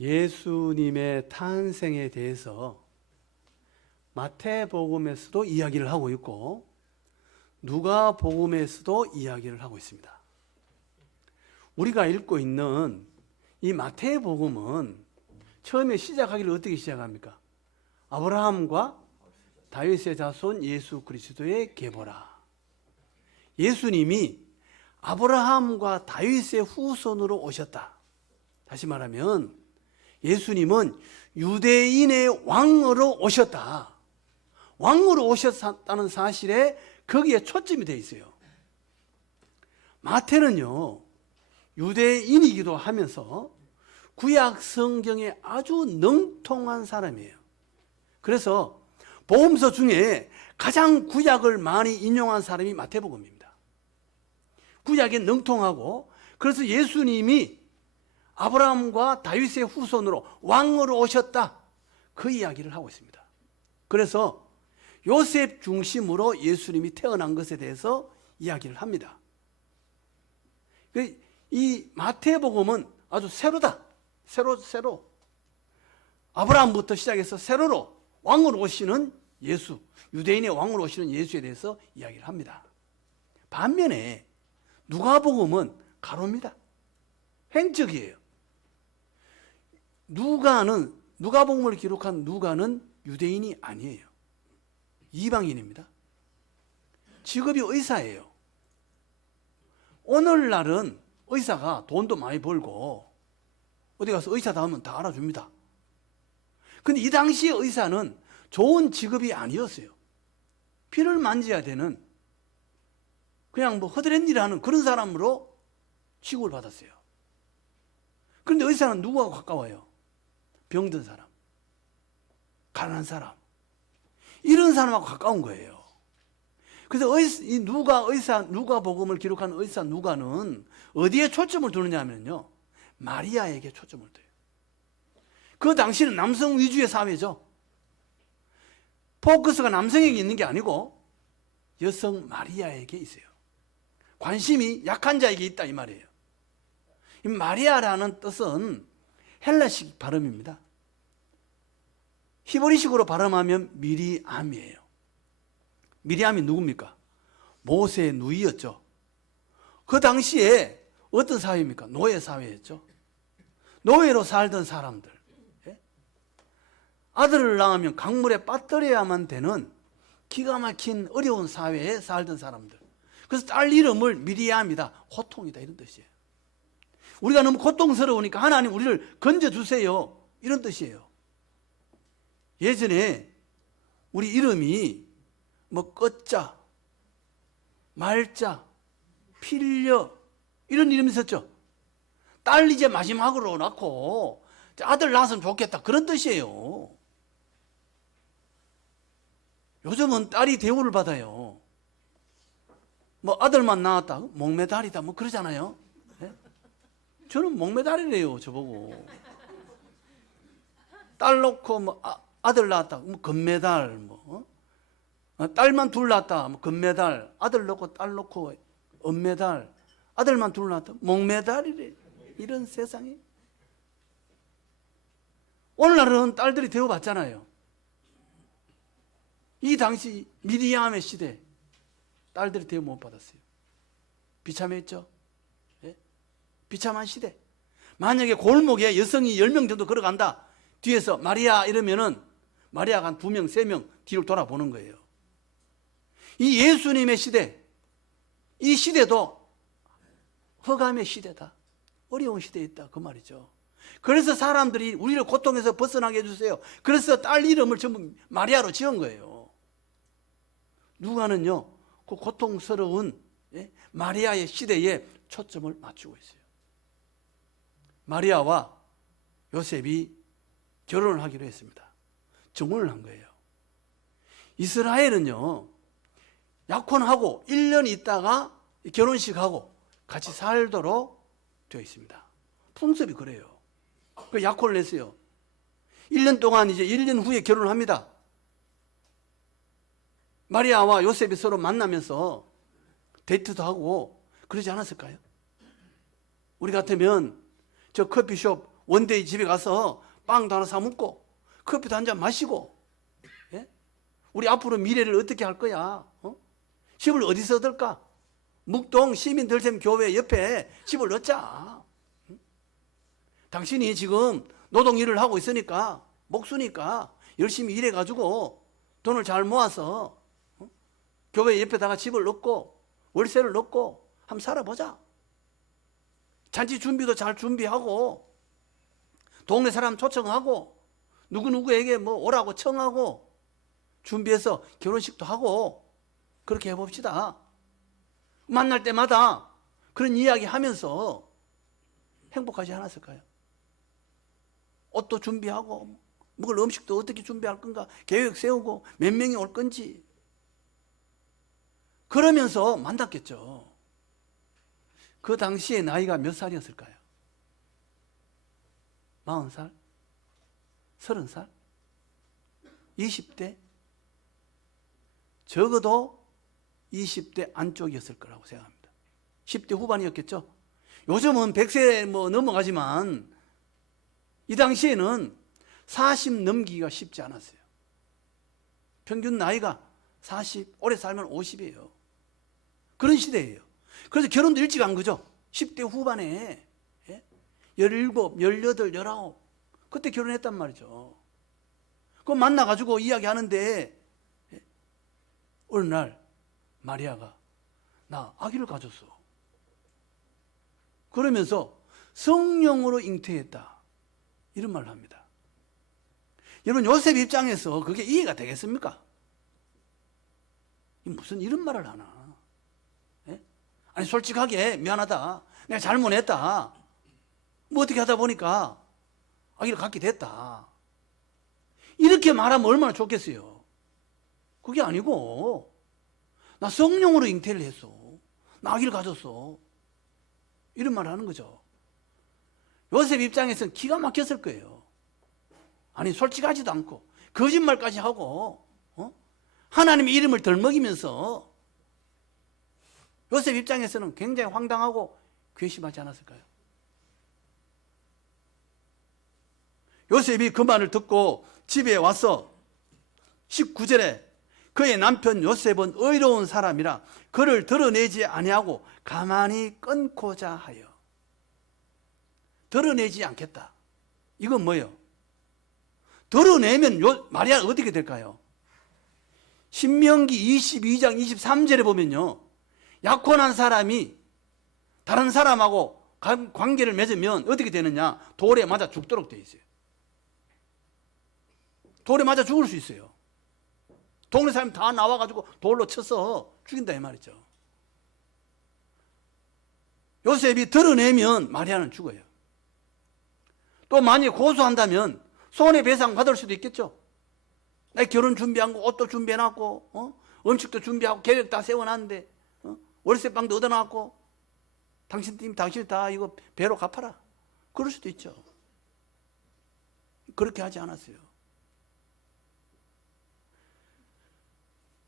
예수님의 탄생에 대해서 마태복음에서도 이야기를 하고 있고 누가복음에서도 이야기를 하고 있습니다. 우리가 읽고 있는 이 마태복음은 처음에 시작하기를 어떻게 시작합니까? 아브라함과 다윗의 자손 예수 그리스도의 계보라. 예수님이 아브라함과 다윗의 후손으로 오셨다. 다시 말하면 예수님은 유대인의 왕으로 오셨다. 왕으로 오셨다는 사실에 거기에 초점이 되어 있어요. 마태는요, 유대인이기도 하면서 구약 성경에 아주 능통한 사람이에요. 그래서 복음서 중에 가장 구약을 많이 인용한 사람이 마태복음입니다. 구약에 능통하고, 그래서 예수님이 아브라함과 다윗의 후손으로 왕으로 오셨다, 그 이야기를 하고 있습니다. 그래서 요셉 중심으로 예수님이 태어난 것에 대해서 이야기를 합니다. 이 마태복음은 아주 새로다. 새로 아브라함부터 시작해서 세로로 왕으로 오시는 예수, 유대인의 왕으로 오시는 예수에 대해서 이야기를 합니다. 반면에 누가복음은 가로입니다. 횡적이에요. 누가복음을 기록한 누가는 유대인이 아니에요. 이방인입니다. 직업이 의사예요. 오늘날은 의사가 돈도 많이 벌고 어디 가서 의사다 하면 다 알아줍니다. 근데 이 당시의 의사는 좋은 직업이 아니었어요. 피를 만져야 되는 그냥 뭐 허드렛 일을 하는 그런 사람으로 취급을 받았어요. 그런데 의사는 누구하고 가까워요? 병든 사람, 가난한 사람, 이런 사람하고 가까운 거예요. 그래서 이 누가복음을 기록한 의사 누가는 어디에 초점을 두느냐 하면요, 마리아에게 초점을 둬요. 그 당시는 남성 위주의 사회죠. 포커스가 남성에게 있는 게 아니고 여성 마리아에게 있어요. 관심이 약한 자에게 있다, 이 말이에요. 이 마리아라는 뜻은 헬라식 발음입니다. 히브리식으로 발음하면 미리암이에요. 미리암이 누굽니까? 모세의 누이였죠. 그 당시에 어떤 사회입니까? 노예 사회였죠. 노예로 살던 사람들, 아들을 낳으면 강물에 빠뜨려야만 되는 기가 막힌 어려운 사회에 살던 사람들. 그래서 딸 이름을 미리암이다, 호통이다, 이런 뜻이에요. 우리가 너무 고통스러우니까 하나님 우리를 건져주세요, 이런 뜻이에요. 예전에 우리 이름이 뭐 끝자, 말자, 필려, 이런 이름이 있었죠. 딸 이제 마지막으로 낳고 아들 낳았으면 좋겠다, 그런 뜻이에요. 요즘은 딸이 대우를 받아요. 뭐 아들만 낳았다, 목매달이다, 뭐 그러잖아요. 네? 저는 목매달이래요, 저보고. 딸 놓고 뭐 아들 낳았다, 뭐 금메달, 뭐 딸만 둘 낳았다, 뭐 금메달, 아들 놓고 딸 놓고 은메달, 아들만 둘 낳았다, 목메달이래. 이런 세상이. 오늘날은 딸들이 대우받잖아요. 이 당시 미리암의 시대 딸들이 대우 못 받았어요. 비참했죠. 예? 비참한 시대. 만약에 골목에 여성이 10명 정도 걸어간다, 뒤에서 마리아 이러면은 마리아가 한 2명, 3명 뒤를 돌아보는 거예요. 이 예수님의 시대, 이 시대도 허감의 시대다, 어려운 시대에 있다, 그 말이죠. 그래서 사람들이 우리를 고통에서 벗어나게 해주세요. 그래서 딸 이름을 전부 마리아로 지은 거예요. 누가는요, 그 고통스러운 마리아의 시대에 초점을 맞추고 있어요. 마리아와 요셉이 결혼을 하기로 했습니다. 정혼을 한 거예요. 이스라엘은요, 약혼하고 1년 있다가 결혼식하고 같이 살도록 되어 있습니다. 풍습이 그래요. 그 약혼을 했어요. 1년 동안 이제 1년 후에 결혼을 합니다. 마리아와 요셉이 서로 만나면서 데이트도 하고 그러지 않았을까요? 우리 같으면 저 커피숍 원데이 집에 가서 빵도 하나 사 먹고 커피도 한 잔 마시고, 예? 우리 앞으로 미래를 어떻게 할 거야? 집을 어디서 얻을까? 묵동 시민들샘교회 옆에 집을 얻자. 당신이 지금 노동 일을 하고 있으니까, 목수니까 열심히 일해가지고 돈을 잘 모아서 교회 옆에다가 집을 얻고 월세를 넣고 한번 살아보자. 잔치 준비도 잘 준비하고 동네 사람 초청하고 누구누구에게 뭐 오라고 청하고 준비해서 결혼식도 하고 그렇게 해봅시다. 만날 때마다 그런 이야기 하면서 행복하지 않았을까요? 옷도 준비하고 먹을 음식도 어떻게 준비할 건가 계획 세우고 몇 명이 올 건지 그러면서 만났겠죠. 그 당시에 나이가 몇 살이었을까요? 40살? 30살? 20대? 적어도 20대 안쪽이었을 거라고 생각합니다. 10대 후반이었겠죠. 요즘은 100세 뭐 넘어가지만 이 당시에는 40 넘기기가 쉽지 않았어요. 평균 나이가 40, 오래 살면 50이에요. 그런 시대예요. 그래서 결혼도 일찍 한 거죠. 10대 후반에 17, 18, 19 그때 결혼했단 말이죠. 그거 만나가지고 이야기하는데 어느 날 마리아가 나 아기를 가졌어. 그러면서 성령으로 잉태했다. 이런 말을 합니다. 여러분 요셉 입장에서 그게 이해가 되겠습니까? 무슨 이런 말을 하나? 예? 아니 솔직하게 미안하다. 내가 잘못했다. 뭐 어떻게 하다 보니까 아기를 갖게 됐다. 이렇게 말하면 얼마나 좋겠어요. 그게 아니고 나 성령으로 잉태를 했어. 나 아기를 가졌어. 이런 말을 하는 거죠. 요셉 입장에서는 기가 막혔을 거예요. 아니 솔직하지도 않고 거짓말까지 하고 하나님의 이름을 덜먹이면서 요셉 입장에서는 굉장히 황당하고 괘씸하지 않았을까요? 요셉이 그 말을 듣고 집에 와서 19절에 그의 남편 요셉은 의로운 사람이라 그를 드러내지 아니하고 가만히 끊고자 하여. 드러내지 않겠다. 이건 뭐예요? 드러내면 마리아가 어떻게 될까요? 신명기 22장 23절에 보면요, 약혼한 사람이 다른 사람하고 관계를 맺으면 어떻게 되느냐? 돌에 맞아 죽도록 되어 있어요. 돌에 맞아 죽을 수 있어요. 동네 사람이 다 나와가지고 돌로 쳐서 죽인다 이 말이죠. 요셉이 드러내면 마리아는 죽어요. 또 만약 고소한다면 손해배상 받을 수도 있겠죠. 나 결혼 준비한 거 옷도 준비해놨고 음식도 준비하고 계획 다 세워놨는데 월세방도 얻어놨고 당신이 다 이거 배로 갚아라. 그럴 수도 있죠. 그렇게 하지 않았어요.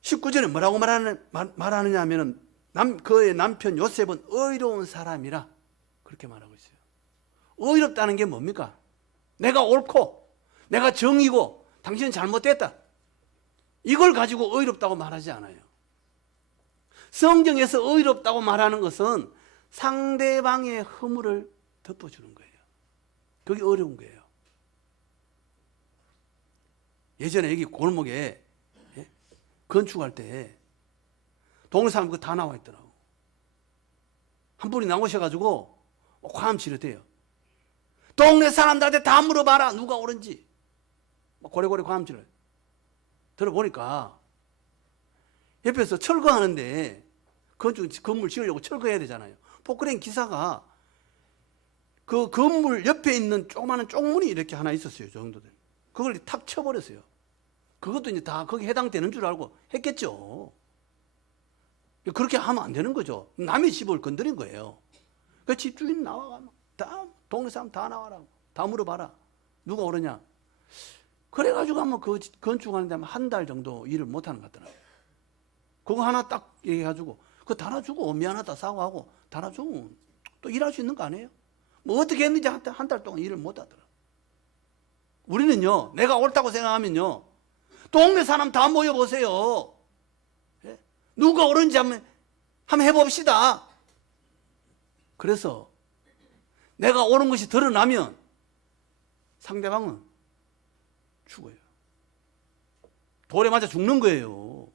19절에 뭐라고 말하느냐 하면은 그의 남편 요셉은 의로운 사람이라 그렇게 말하고 있어요. 의롭다는 게 뭡니까? 내가 옳고 내가 정이고 당신은 잘못됐다. 이걸 가지고 의롭다고 말하지 않아요. 성경에서 의롭다고 말하는 것은 상대방의 허물을 덮어주는 거예요. 그게 어려운 거예요. 예전에 여기 골목에 건축할 때 동네 사람 그거 다 나와 있더라고. 한 분이 나오셔가지고 화음치를 대요. 동네 사람들한테 다 물어봐라. 누가 옳은지. 고래고래 화음치를 들어보니까 옆에서 철거하는데 건물 지으려고 철거해야 되잖아요. 포크레인 기사가 그 건물 옆에 있는 조그마한 쪽문이 이렇게 하나 있었어요. 저 정도 된. 그걸 탁 쳐버렸어요. 그것도 이제 다 거기 해당되는 줄 알고 했겠죠. 그렇게 하면 안 되는 거죠. 남의 집을 건드린 거예요. 그 집주인 나와가 다 동네 사람 다 나와라. 다 물어봐라. 누가 오르냐. 그래가지고 한번 그 건축하는데 한 달 정도 일을 못하는 것 같더라고요. 그거 하나 딱 얘기해가지고 그거 달아주고 미안하다 사과하고 달아주고 또 일할 수 있는 거 아니에요? 뭐 어떻게 했는지 한 달 동안 일을 못 하더라. 우리는요, 내가 옳다고 생각하면요, 동네 사람 다 모여보세요. 예? 누가 옳은지 한번 해봅시다. 그래서 내가 옳은 것이 드러나면 상대방은 죽어요. 돌에 맞아 죽는 거예요.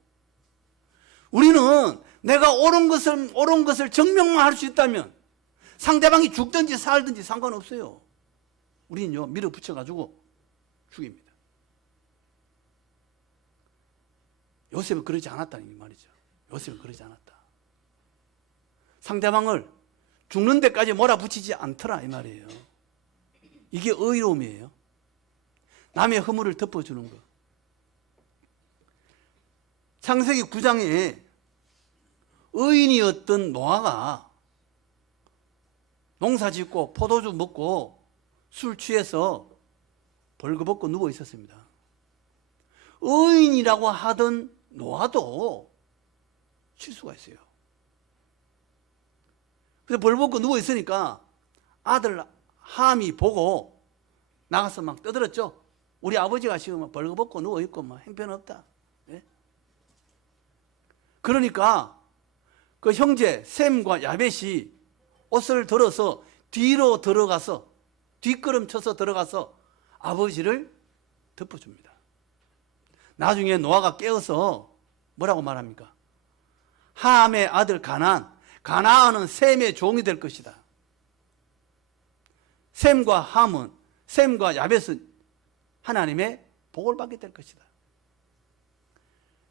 우리는 내가 옳은 것을 증명만 할 수 있다면 상대방이 죽든지 살든지 상관없어요. 우리는요, 밀어붙여가지고 죽입니다. 요셉은 그러지 않았다는 말이죠. 요셉은 그러지 않았다. 상대방을 죽는 데까지 몰아붙이지 않더라 이 말이에요. 이게 의로움이에요. 남의 허물을 덮어주는 것. 창세기 9장에 의인이었던 노아가 농사 짓고 포도주 먹고 술 취해서 벌거벗고 누워 있었습니다. 의인이라고 하던 노아도 실수가 있어요. 그래서 벌벗고 누워 있으니까 아들 함이 보고 나가서 막 떠들었죠. 우리 아버지가 지금 벌거벗고 누워 있고 막 형편없다. 네? 그러니까 그 형제 셈과 야벳이 옷을 들어서 뒤로 들어가서 뒷걸음 쳐서 들어가서 아버지를 덮어줍니다. 나중에 노아가 깨어서 뭐라고 말합니까? 함의 아들 가나안은 셈의 종이 될 것이다. 셈과 야벳은 하나님의 복을 받게 될 것이다.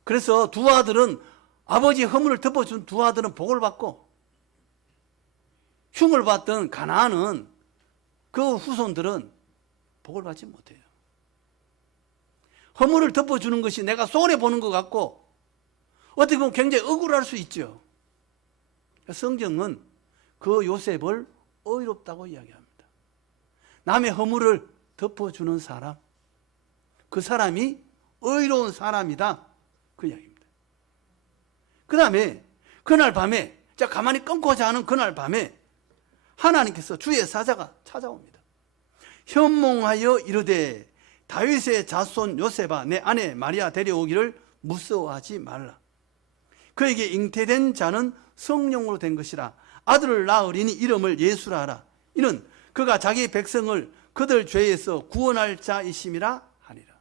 그래서 두 아들은 아버지 허물을 덮어준 두 아들은 복을 받고 흉을 받던 가나안은 그 후손들은 복을 받지 못해요. 허물을 덮어주는 것이 내가 손해보는 것 같고 어떻게 보면 굉장히 억울할 수 있죠. 성경은 그 요셉을 의롭다고 이야기합니다. 남의 허물을 덮어주는 사람, 그 사람이 의로운 사람이다, 그 이야기입니다. 그 다음에 그날 밤에, 자 가만히 끊고 자는 그날 밤에 하나님께서 주의 사자가 찾아옵니다. 현몽하여 이르되 다윗의 자손 요셉아 내 아내 마리아 데려오기를 무서워하지 말라. 그에게 잉태된 자는 성령으로 된 것이라. 아들을 낳으리니 이름을 예수라 하라. 이는 그가 자기 백성을 그들 죄에서 구원할 자이심이라 하니라.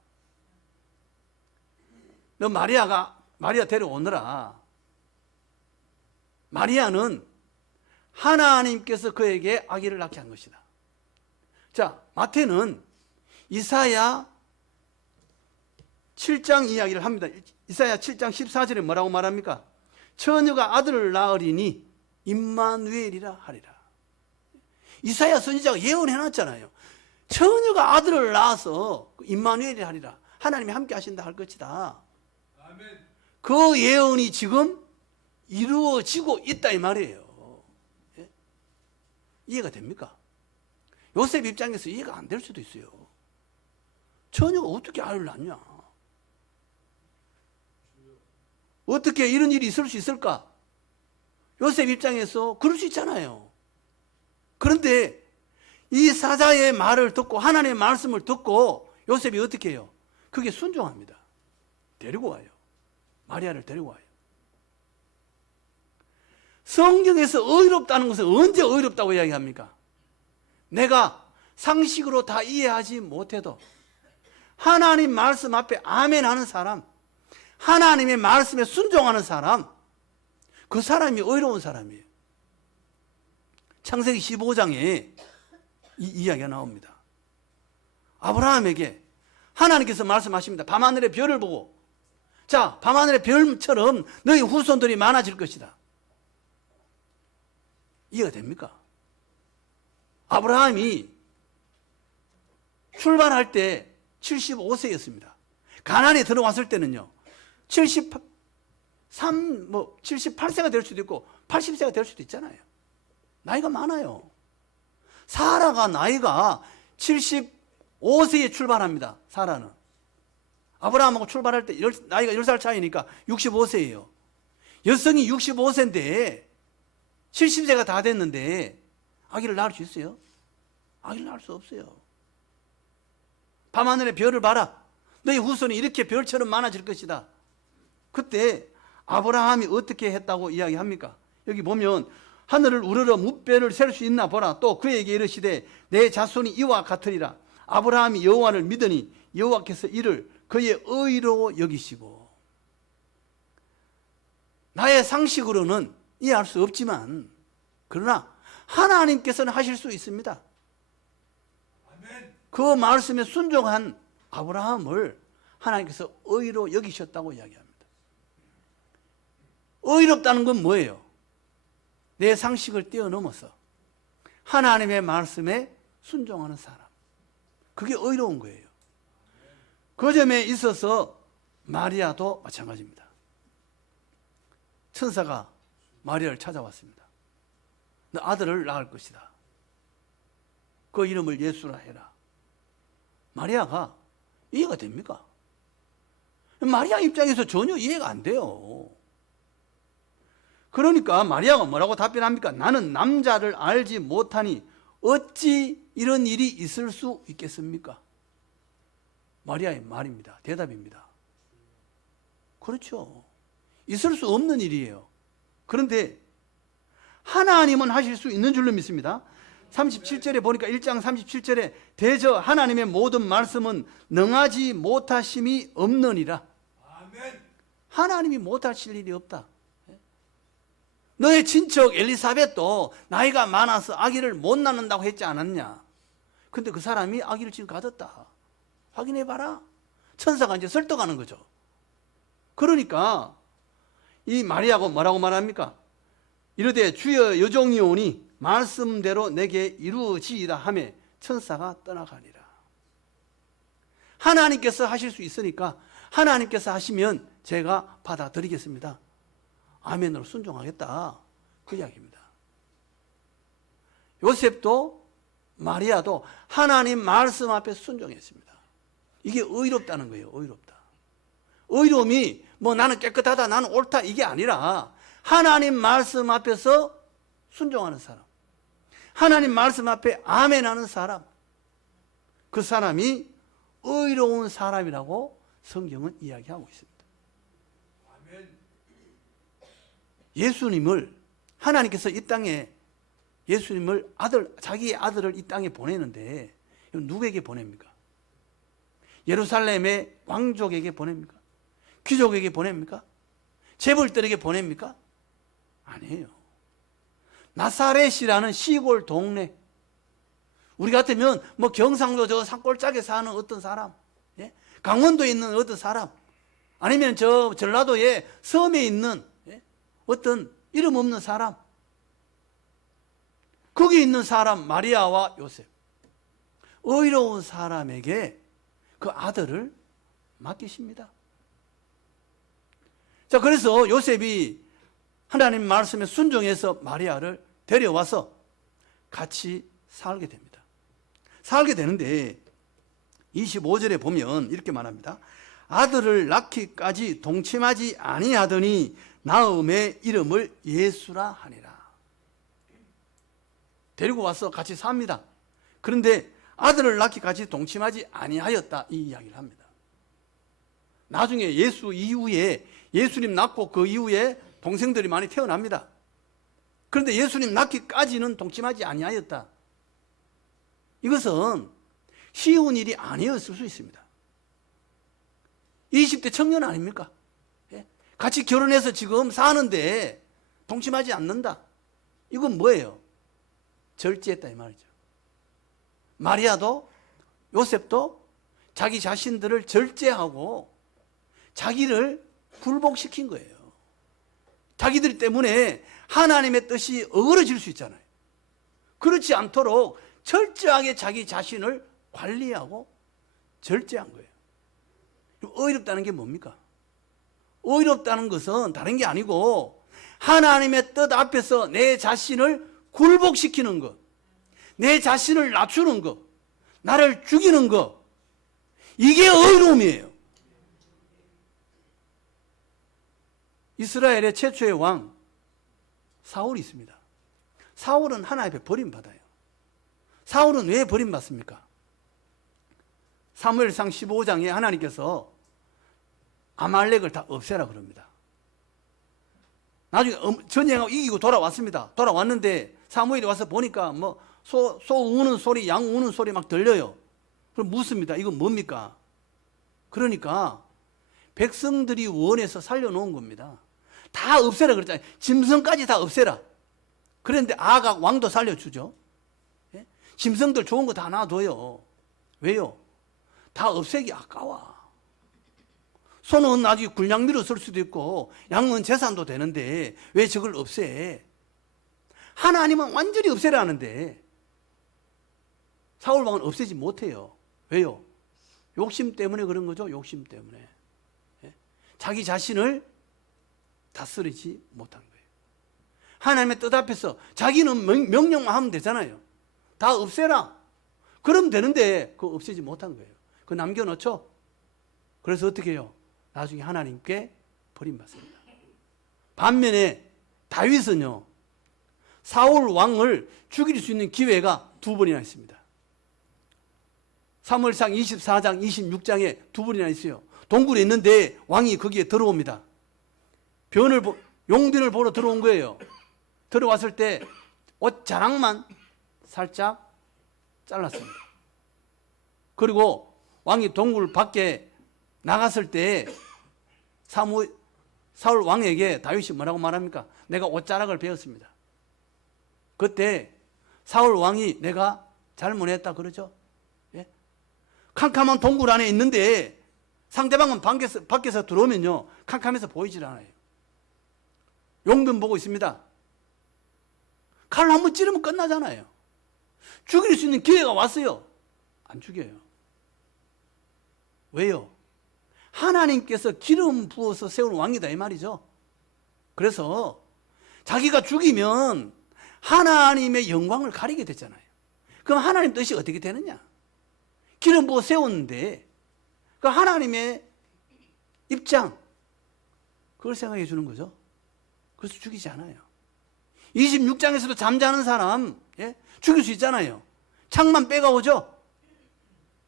너 마리아 데려오느라. 마리아는 하나님께서 그에게 아기를 낳게 한 것이다. 자, 마태는 이사야 7장 이야기를 합니다. 이사야 7장 14절에 뭐라고 말합니까? 처녀가 아들을 낳으리니 임마누엘이라 하리라. 이사야 선지자가 예언해놨잖아요. 처녀가 아들을 낳아서 임마누엘이라 하리라. 하나님이 함께 하신다 할 것이다. 아멘. 그 예언이 지금 이루어지고 있다 이 말이에요. 예? 이해가 됩니까? 요셉 입장에서 이해가 안 될 수도 있어요. 처녀가 어떻게 아이를 낳냐? 어떻게 이런 일이 있을 수 있을까? 요셉 입장에서 그럴 수 있잖아요. 그런데 이 사자의 말을 듣고 하나님의 말씀을 듣고 요셉이 어떻게 해요? 그게 순종합니다. 데리고 와요. 마리아를 데리고 와요. 성경에서 의롭다는 것은 언제 의롭다고 이야기합니까? 내가 상식으로 다 이해하지 못해도 하나님 말씀 앞에 아멘 하는 사람, 하나님의 말씀에 순종하는 사람, 그 사람이 의로운 사람이에요. 창세기 15장에 이 이야기가 나옵니다. 아브라함에게 하나님께서 말씀하십니다. 밤하늘의 별을 보고, 자, 밤하늘의 별처럼 너희 후손들이 많아질 것이다. 이해가 됩니까? 아브라함이 출발할 때 75세였습니다. 가나안에 들어왔을 때는요, 78세가 될 수도 있고 80세가 될 수도 있잖아요. 나이가 많아요. 사라가 나이가 75세에 출발합니다. 사라는. 아브라함하고 출발할 때 나이가 10살 차이니까 65세예요. 여성이 65세인데 70세가 다 됐는데 아기를 낳을 수 있어요? 아기를 낳을 수 없어요. 밤하늘의 별을 봐라. 너희 후손이 이렇게 별처럼 많아질 것이다. 그때 아브라함이 어떻게 했다고 이야기합니까? 여기 보면 하늘을 우러러 무뼈를 셀 수 있나 보라. 또 그에게 이르시되 내 자손이 이와 같으리라. 아브라함이 여호와를 믿으니 여호와께서 이를 그의 의로 여기시고. 나의 상식으로는 이해할 수 없지만 그러나 하나님께서는 하실 수 있습니다. 그 말씀에 순종한 아브라함을 하나님께서 의로 여기셨다고 이야기합니다. 의롭다는 건 뭐예요? 내 상식을 뛰어넘어서 하나님의 말씀에 순종하는 사람. 그게 의로운 거예요. 그 점에 있어서 마리아도 마찬가지입니다. 천사가 마리아를 찾아왔습니다. 너 아들을 낳을 것이다. 그 이름을 예수라 해라. 마리아가 이해가 됩니까? 마리아 입장에서 전혀 이해가 안 돼요. 그러니까 마리아가 뭐라고 답변합니까? 나는 남자를 알지 못하니 어찌 이런 일이 있을 수 있겠습니까? 마리아의 말입니다. 대답입니다. 그렇죠. 있을 수 없는 일이에요. 그런데 하나님은 하실 수 있는 줄로 믿습니다. 37절에 보니까 1장 37절에 대저 하나님의 모든 말씀은 능하지 못하심이 없느니라. 하나님이 못하실 일이 없다. 너의 친척 엘리사벳도 나이가 많아서 아기를 못 낳는다고 했지 않았냐? 근데 그 사람이 아기를 지금 가졌다. 확인해봐라. 천사가 이제 설득하는 거죠. 그러니까 이 마리아가 뭐라고 말합니까? 이르되 주여 여종이오니 말씀대로 내게 이루어지이다 하며 천사가 떠나가니라. 하나님께서 하실 수 있으니까 하나님께서 하시면 제가 받아들이겠습니다. 아멘으로 순종하겠다. 그 이야기입니다. 요셉도 마리아도 하나님 말씀 앞에 순종했습니다. 이게 의롭다는 거예요. 의롭다. 의로움이 뭐 나는 깨끗하다, 나는 옳다 이게 아니라 하나님 말씀 앞에서 순종하는 사람, 하나님 말씀 앞에 아멘하는 사람, 그 사람이 의로운 사람이라고 성경은 이야기하고 있습니다. 예수님을 하나님께서 이 땅에 예수님을 자기의 아들을 이 땅에 보내는데 누구에게 보냅니까? 예루살렘의 왕족에게 보냅니까? 귀족에게 보냅니까? 재벌들에게 보냅니까? 아니에요. 나사렛이라는 시골 동네, 우리 같으면 뭐 경상도 저 산골짜기에 사는 어떤 사람, 예? 강원도에 있는 어떤 사람, 아니면 저 전라도의 섬에 있는 어떤 이름 없는 사람, 거기 있는 사람 마리아와 요셉, 의로운 사람에게 그 아들을 맡기십니다. 자, 그래서 요셉이 하나님 말씀에 순종해서 마리아를 데려와서 같이 살게 됩니다. 살게 되는데 25절에 보면 이렇게 말합니다. 아들을 낳기까지 동침하지 아니하더니 나음의 이름을 예수라 하니라. 데리고 와서 같이 삽니다. 그런데 아들을 낳기까지 동침하지 아니하였다 이 이야기를 합니다. 나중에 예수 이후에 예수님 낳고 그 이후에 동생들이 많이 태어납니다. 그런데 예수님 낳기까지는 동침하지 아니하였다. 이것은 쉬운 일이 아니었을 수 있습니다. 20대 청년 아닙니까? 같이 결혼해서 지금 사는데 동침하지 않는다. 이건 뭐예요? 절제했다 이 말이죠. 마리아도 요셉도 자기 자신들을 절제하고 자기를 굴복시킨 거예요. 자기들 때문에 하나님의 뜻이 어그러질 수 있잖아요. 그렇지 않도록 철저하게 자기 자신을 관리하고 절제한 거예요. 의롭다는 게 뭡니까? 의롭다는 것은 다른 게 아니고 하나님의 뜻 앞에서 내 자신을 굴복시키는 것, 내 자신을 낮추는 것, 나를 죽이는 것, 이게 의로움이에요. 이스라엘의 최초의 왕 사울이 있습니다. 사울은 하나님 앞에 버림받아요. 사울은 왜 버림받습니까? 사무엘상 15장에 하나님께서 아말렉을 다 없애라 그럽니다. 나중에 전쟁하고 이기고 돌아왔습니다. 돌아왔는데 사무엘이 와서 보니까 뭐 소 우는 소리, 양 우는 소리 막 들려요. 그럼 묻습니다. 이건 뭡니까? 그러니까 백성들이 원해서 살려놓은 겁니다. 다 없애라 그랬잖아요. 짐승까지 다 없애라. 그런데 아각 왕도 살려주죠. 예? 짐승들 좋은 거 다 놔둬요. 왜요? 다 없애기 아까워. 소는 나중에 굴량미로 쓸 수도 있고 양은 재산도 되는데 왜 저걸 없애? 하나님은 완전히 없애라는데 사울 왕은 없애지 못해요. 왜요? 욕심 때문에 그런 거죠. 욕심 때문에. 예? 자기 자신을 다스리지 못한 거예요. 하나님의 뜻 앞에서 자기는 명령만 하면 되잖아요. 다 없애라. 그럼 되는데 그거 없애지 못한 거예요. 그거 남겨놓죠. 그래서 어떻게 해요? 나중에 하나님께 버림받습니다. 반면에 다윗은요, 사울 왕을 죽일 수 있는 기회가 2번이나 있습니다. 사무엘상 24장, 26장에 2번이나 있어요. 동굴에 있는데 왕이 거기에 들어옵니다. 용변을 보러 들어온 거예요. 들어왔을 때 옷 자락만 살짝 잘랐습니다. 그리고 왕이 동굴 밖에 나갔을 때 사울 왕에게 다윗이 뭐라고 말합니까? 내가 옷자락을 베었습니다. 그때 사울 왕이 내가 잘못했다 그러죠. 예? 캄캄한 동굴 안에 있는데 상대방은 밖에서 들어오면요 캄캄해서 보이질 않아요. 용변 보고 있습니다. 칼로 한번 찌르면 끝나잖아요. 죽일 수 있는 기회가 왔어요. 안 죽여요. 왜요? 하나님께서 기름 부어서 세운 왕이다 이 말이죠. 그래서 자기가 죽이면 하나님의 영광을 가리게 됐잖아요. 그럼 하나님 뜻이 어떻게 되느냐? 기름 부어 세웠는데 그 하나님의 입장 그걸 생각해 주는 거죠. 그래서 죽이지 않아요. 26장에서도 잠자는 사람 죽일 수 있잖아요. 창만 빼가오죠.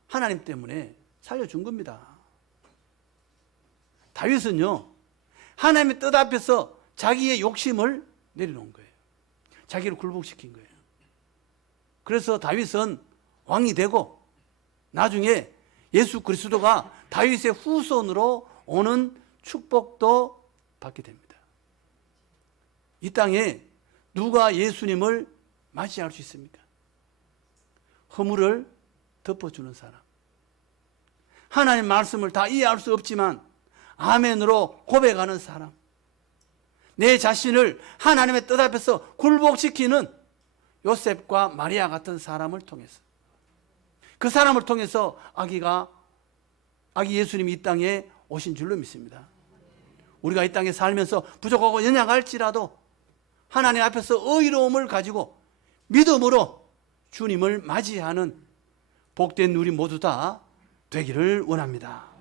하나님 때문에 살려준 겁니다. 다윗은요 하나님의 뜻 앞에서 자기의 욕심을 내려놓은 거예요. 자기를 굴복시킨 거예요. 그래서 다윗은 왕이 되고 나중에 예수 그리스도가 다윗의 후손으로 오는 축복도 받게 됩니다. 이 땅에 누가 예수님을 맞이할 수 있습니까? 허물을 덮어주는 사람. 하나님 말씀을 다 이해할 수 없지만 아멘으로 고백하는 사람. 내 자신을 하나님의 뜻 앞에서 굴복시키는 요셉과 마리아 같은 사람을 통해서 그 사람을 통해서 아기 예수님이 이 땅에 오신 줄로 믿습니다. 우리가 이 땅에 살면서 부족하고 연약할지라도 하나님 앞에서 의로움을 가지고 믿음으로 주님을 맞이하는 복된 우리 모두 다 되기를 원합니다.